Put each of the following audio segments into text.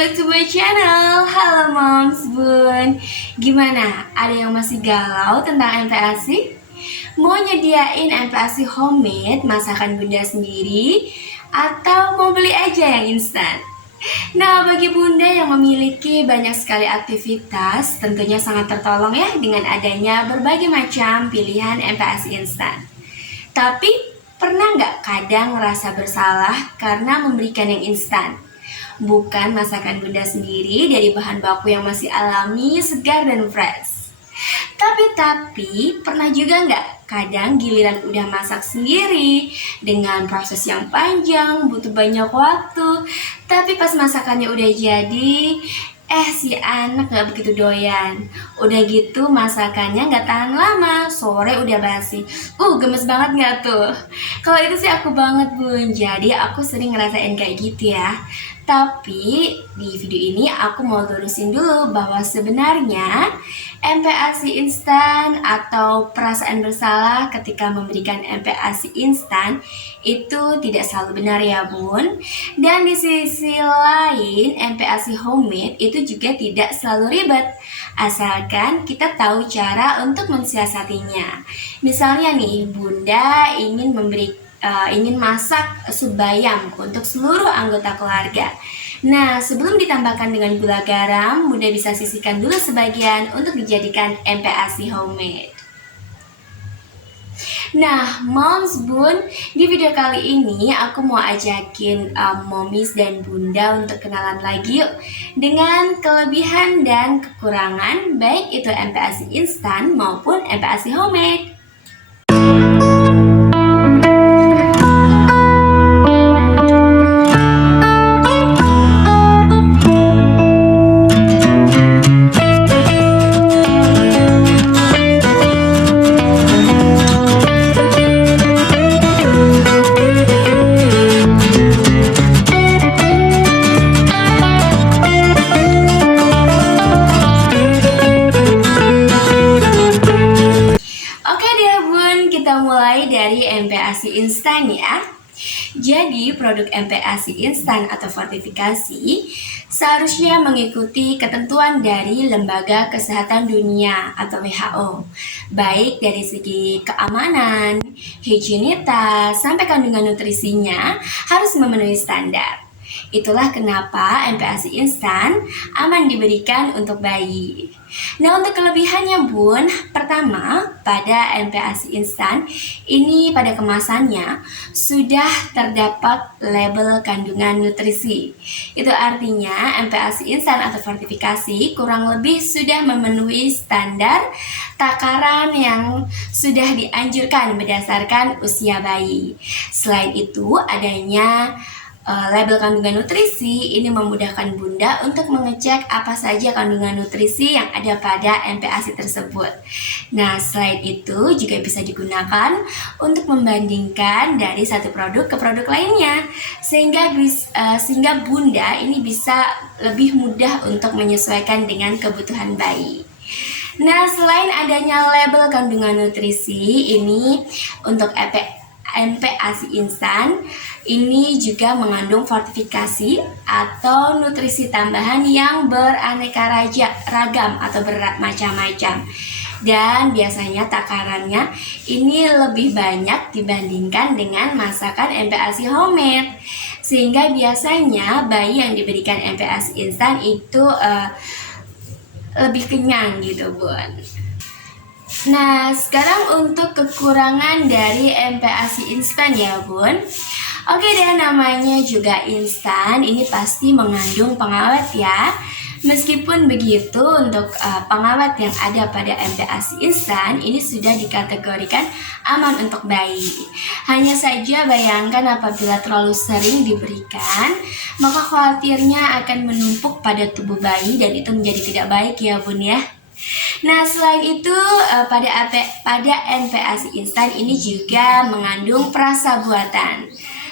back to my channel. Halo moms, bun. Gimana? Ada yang masih galau tentang MPASI? Mau nyediain MPASI homemade, masakan bunda sendiri, atau mau beli aja yang instan? Nah, bagi bunda yang memiliki banyak sekali aktivitas, tentunya sangat tertolong ya dengan adanya berbagai macam pilihan MPASI instan. Tapi, pernah nggak kadang merasa bersalah karena memberikan yang instan? Bukan masakan bunda sendiri dari bahan baku yang masih alami, segar, dan fresh. Tapi pernah juga nggak kadang giliran udah masak sendiri dengan proses yang panjang, butuh banyak waktu, tapi pas masakannya udah jadi, si anak nggak begitu doyan. Udah gitu masakannya nggak tahan lama, sore udah basi. Gemes banget nggak tuh? Kalau itu sih aku banget bun, jadi aku sering ngerasain kayak gitu ya. Tapi di video ini aku mau lurusin dulu bahwa sebenarnya MPASI instan atau perasaan bersalah ketika memberikan MPASI instan itu tidak selalu benar ya bun. Dan di sisi lain MPASI homemade itu juga tidak selalu ribet, asalkan kita tahu cara untuk mensiasatinya. Misalnya nih bunda ingin masak sup bayam untuk seluruh anggota keluarga. Nah, sebelum ditambahkan dengan gula garam, bunda bisa sisihkan dulu sebagian untuk dijadikan MPASI homemade. Nah, moms bun, di video kali ini aku mau ajakin momis dan bunda untuk kenalan lagi yuk dengan kelebihan dan kekurangan baik itu MPASI instan maupun MPASI homemade. Kita mulai dari MPASI instan ya. Jadi produk MPASI instan atau fortifikasi seharusnya mengikuti ketentuan dari Lembaga Kesehatan Dunia atau WHO, baik dari segi keamanan, higienitas, sampai kandungan nutrisinya harus memenuhi standar. Itulah kenapa MPASI instan aman diberikan untuk bayi. Nah, untuk kelebihannya bun, pertama pada MPASI instan ini pada kemasannya sudah terdapat label kandungan nutrisi. Itu artinya MPASI instan atau fortifikasi kurang lebih sudah memenuhi standar takaran yang sudah dianjurkan berdasarkan usia bayi. Selain itu, adanya label kandungan nutrisi ini memudahkan bunda untuk mengecek apa saja kandungan nutrisi yang ada pada MPASI tersebut. Nah, selain itu juga bisa digunakan untuk membandingkan dari satu produk ke produk lainnya, sehingga bunda ini bisa lebih mudah untuk menyesuaikan dengan kebutuhan bayi. Nah, selain adanya label kandungan nutrisi ini untuk MPASI instan ini juga mengandung fortifikasi atau nutrisi tambahan yang beraneka ragam atau bermacam-macam, dan biasanya takarannya ini lebih banyak dibandingkan dengan masakan MPASI homemade, sehingga biasanya bayi yang diberikan MPASI instan itu lebih kenyang gitu bun. Nah, sekarang untuk kekurangan dari MPASI instan ya bun. Oke deh, namanya juga instan, ini pasti mengandung pengawet ya. Meskipun begitu, untuk pengawet yang ada pada MPASI instan ini sudah dikategorikan aman untuk bayi. Hanya saja bayangkan apabila terlalu sering diberikan, maka khawatirnya akan menumpuk pada tubuh bayi dan itu menjadi tidak baik ya bun ya. Nah, selain itu pada MPASI instan ini juga mengandung perasa buatan.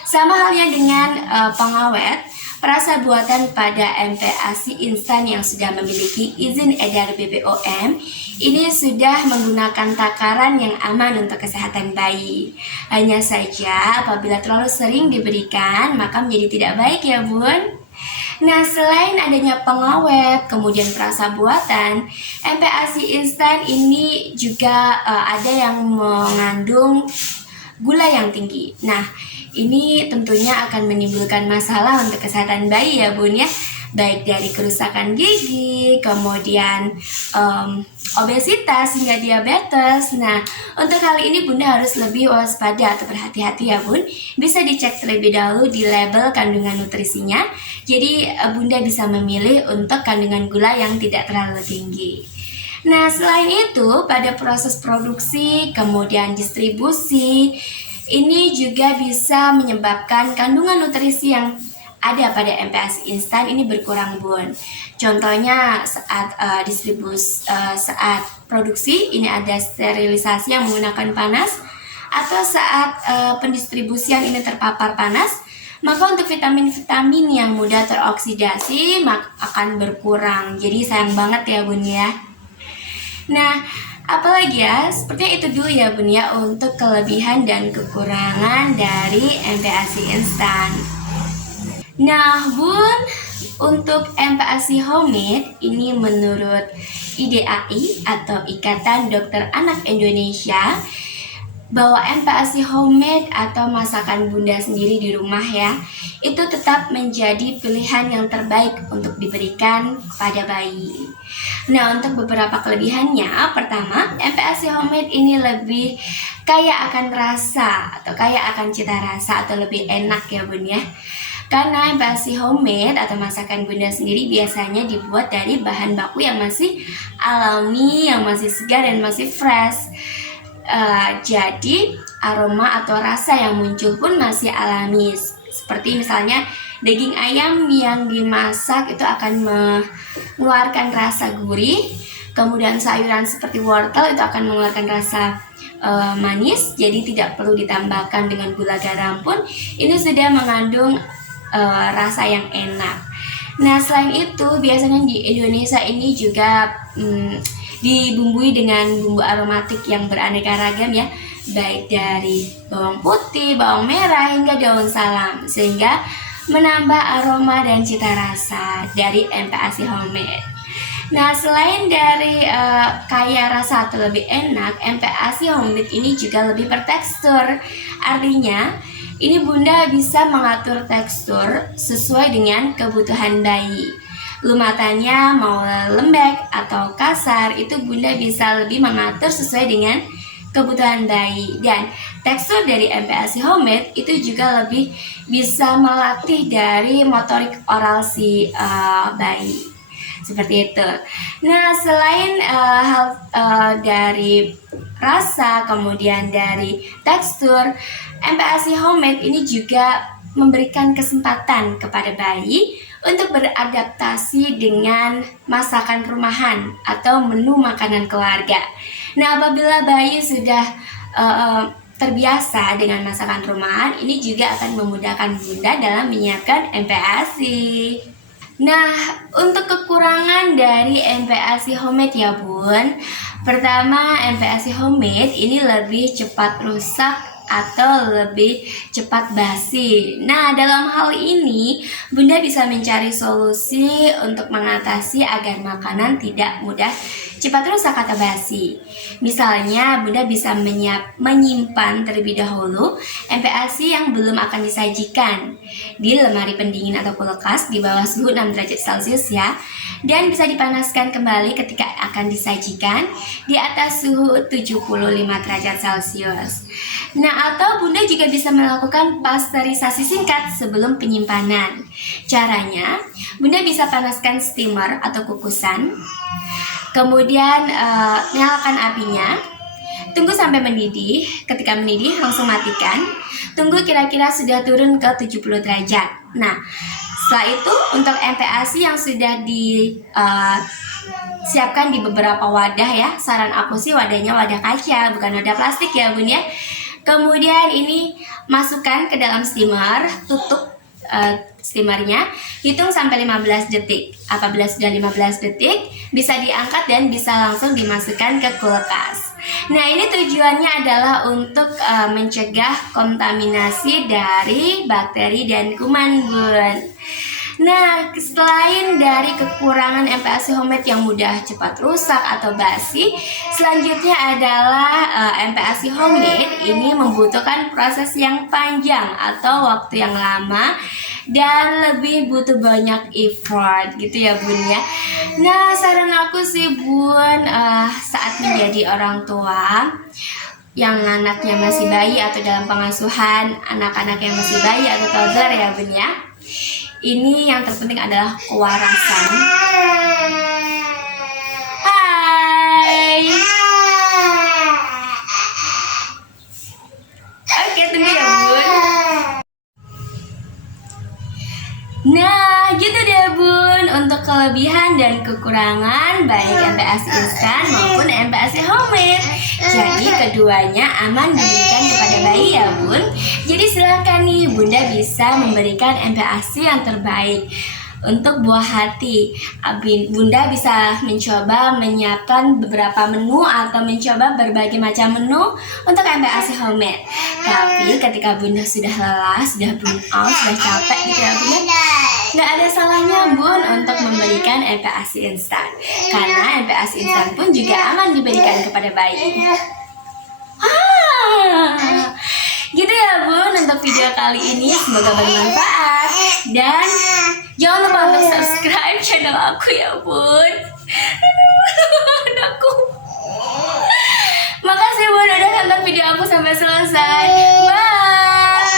Sama halnya dengan pengawet, perasa buatan pada MPASI instan yang sudah memiliki izin edar BPOM ini sudah menggunakan takaran yang aman untuk kesehatan bayi. Hanya saja apabila terlalu sering diberikan maka menjadi tidak baik ya bun. Nah, selain adanya pengawet, kemudian perasa buatan, MPASI instan ini juga ada yang mengandung gula yang tinggi. Nah, ini tentunya akan menimbulkan masalah untuk kesehatan bayi ya Bun ya, baik dari kerusakan gigi, kemudian obesitas hingga diabetes. Nah, untuk hal ini Bunda harus lebih waspada atau berhati-hati ya Bun. Bisa dicek terlebih dahulu di label kandungan nutrisinya. Jadi Bunda bisa memilih untuk kandungan gula yang tidak terlalu tinggi. Nah, selain itu, pada proses produksi, kemudian distribusi, ini juga bisa menyebabkan kandungan nutrisi yang ada pada MPASI instan ini berkurang Bun. Contohnya saat saat produksi ini ada sterilisasi yang menggunakan panas, atau saat pendistribusian ini terpapar panas, maka untuk vitamin-vitamin yang mudah teroksidasi akan berkurang. Jadi sayang banget ya Bun ya. Nah, apalagi ya, sepertinya itu dulu ya Bun ya untuk kelebihan dan kekurangan dari MPASI instan. Nah Bun, untuk MPASI homemade ini menurut IDAI atau Ikatan Dokter Anak Indonesia, bahwa MPASI homemade atau masakan Bunda sendiri di rumah ya, itu tetap menjadi pilihan yang terbaik untuk diberikan kepada bayi. Nah, untuk beberapa kelebihannya, pertama, MPASI homemade ini lebih kaya akan rasa atau kaya akan cita rasa atau lebih enak ya Bun ya. Karena MPASI homemade atau masakan Bunda sendiri biasanya dibuat dari bahan baku yang masih alami, yang masih segar dan masih fresh. Jadi aroma atau rasa yang muncul pun masih alami. Seperti misalnya daging ayam yang dimasak itu akan mengeluarkan rasa gurih. Kemudian sayuran seperti wortel itu akan mengeluarkan rasa manis. Jadi tidak perlu ditambahkan dengan gula garam pun ini sudah mengandung rasa yang enak. Nah, selain itu biasanya di Indonesia ini juga dibumbui dengan bumbu aromatik yang beraneka ragam ya, baik dari bawang putih, bawang merah hingga daun salam, sehingga menambah aroma dan cita rasa dari MPASI homemade. Nah, selain dari kaya rasa atau lebih enak, MPASI homemade ini juga lebih bertekstur. Artinya ini Bunda bisa mengatur tekstur sesuai dengan kebutuhan bayi. Lumatannya mau lembek atau kasar, itu Bunda bisa lebih mengatur sesuai dengan kebutuhan bayi. Dan tekstur dari MPASI homemade itu juga lebih bisa melatih dari motorik oral si bayi. Seperti itu. Nah, selain hal dari rasa, kemudian dari tekstur, MPASI homemade ini juga memberikan kesempatan kepada bayi untuk beradaptasi dengan masakan rumahan atau menu makanan keluarga. Nah, apabila bayi sudah terbiasa dengan masakan rumahan, ini juga akan memudahkan Bunda dalam menyiapkan MPASI. Nah, untuk kekurangan dari MPASI homemade ya Bun, pertama, MPASI homemade ini lebih cepat rusak atau lebih cepat basi. Nah, dalam hal ini Bunda bisa mencari solusi untuk mengatasi agar makanan tidak mudah cepat rusak atau basi. Misalnya, Bunda bisa menyimpan terlebih dahulu MPASI yang belum akan disajikan di lemari pendingin atau kulkas di bawah suhu 6 derajat Celcius ya. Dan bisa dipanaskan kembali ketika akan disajikan di atas suhu 75 derajat Celcius. Nah, atau Bunda juga bisa melakukan pasteurisasi singkat sebelum penyimpanan. Caranya, Bunda bisa panaskan steamer atau kukusan, kemudian nyalakan apinya, tunggu sampai mendidih. Ketika mendidih langsung matikan, tunggu kira-kira sudah turun ke 70 derajat. Nah, setelah itu untuk MPASI yang sudah disiapkan di beberapa wadah ya, saran aku sih wadahnya wadah kaca, bukan wadah plastik ya Bun ya. Kemudian ini masukkan ke dalam steamer, tutup steamernya, hitung sampai 15 detik. Apabila sudah 15 detik, bisa diangkat dan bisa langsung dimasukkan ke kulkas. Nah, ini tujuannya adalah untuk mencegah kontaminasi dari bakteri dan kuman Bun. Nah, selain dari kekurangan MPASI homemade yang mudah cepat rusak atau basi, selanjutnya adalah MPASI homemade ini membutuhkan proses yang panjang atau waktu yang lama dan lebih butuh banyak effort gitu ya Bun ya. Nah, saran aku sih Bun, saat menjadi orang tua yang anaknya masih bayi atau dalam pengasuhan anak-anak yang masih bayi atau toddler ya Bun ya, ini yang terpenting adalah kewarasan. Hai. Oke, tunggu ya Bun. Nah, gitu deh Bun untuk kelebihan dan kekurangan baik MPASI instan maupun MPASI homemade. Jadi keduanya aman diberikan kepada bayi ya Bun. Jadi silakan nih Bunda bisa memberikan MPASI yang terbaik untuk buah hati. Bunda bisa mencoba menyiapkan beberapa menu atau mencoba berbagai macam menu untuk MPASI homemade. Tapi ketika Bunda sudah lelah, sudah burn out, sudah capek gitu ya Bunda, nggak ada salahnya Bun untuk memberikan MPASI instan, karena MPASI instan pun juga aman diberikan kepada bayi. Gitu ya Bun untuk video kali ini, semoga bermanfaat dan jangan lupa untuk subscribe channel aku ya Bun. Anakku. Makasih Bun udah nonton video aku sampai selesai. Bye.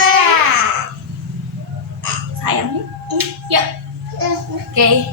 Sayangnya. Yuk. Oke.